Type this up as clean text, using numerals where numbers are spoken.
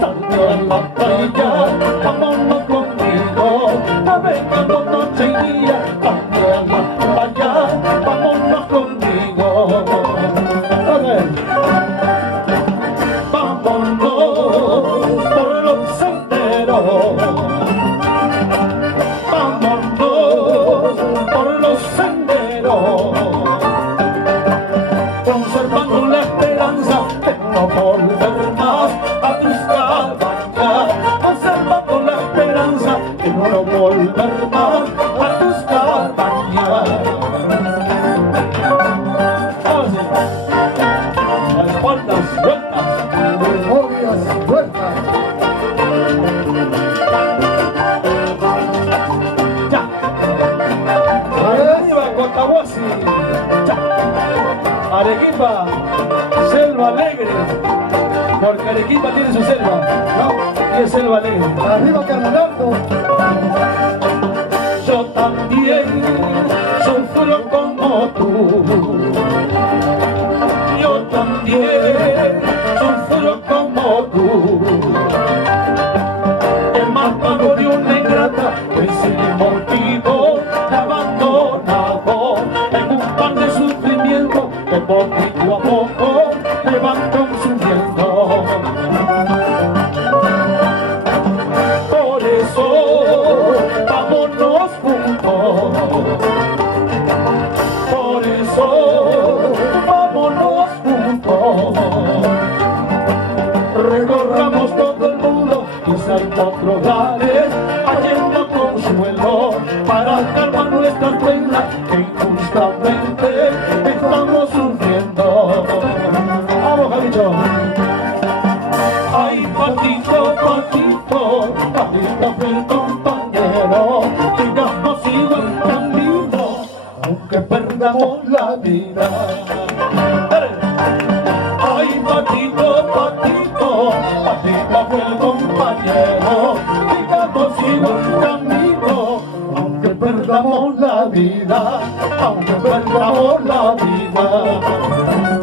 Salve la playa, vámonos conmigo, navegando noche y día. Salve la playa, vámonos conmigo. Vámonos por los senderos, vámonos por los senderos, conservando la esperanza de no volver más a tus cabañas, conservando la esperanza de no volver más a tus cabañas. Las vueltas, vueltas, Memorias vueltas. ya. Arriba, Cotahuasi, ya. Arequipa, selva alegre, porque Arequipa tiene su selva, ¿no? Y es selva alegre. Arriba Carmelando. Yo también sufro como tú, yo también sufro como tú. El mal pago de una ingrata es sin motivo te abandonado en un pan de sufrimiento que poquito a poco te van consumiendo. Por eso vámonos juntos, por eso vámonos juntos. Recorramos todo el mundo, quizá en otros lares, hallando consuelo para calmar nuestras penas que injustamente estamos sufriendo. Vamos, Javicho. Ay, patito, patito, patito fue el compañero, sigamos igual camino, aunque perdamos la vida. Ay, patito, patito, patito fue el compañero, sigamos igual camino, aunque perdamos la vida, aunque perdamos la vida.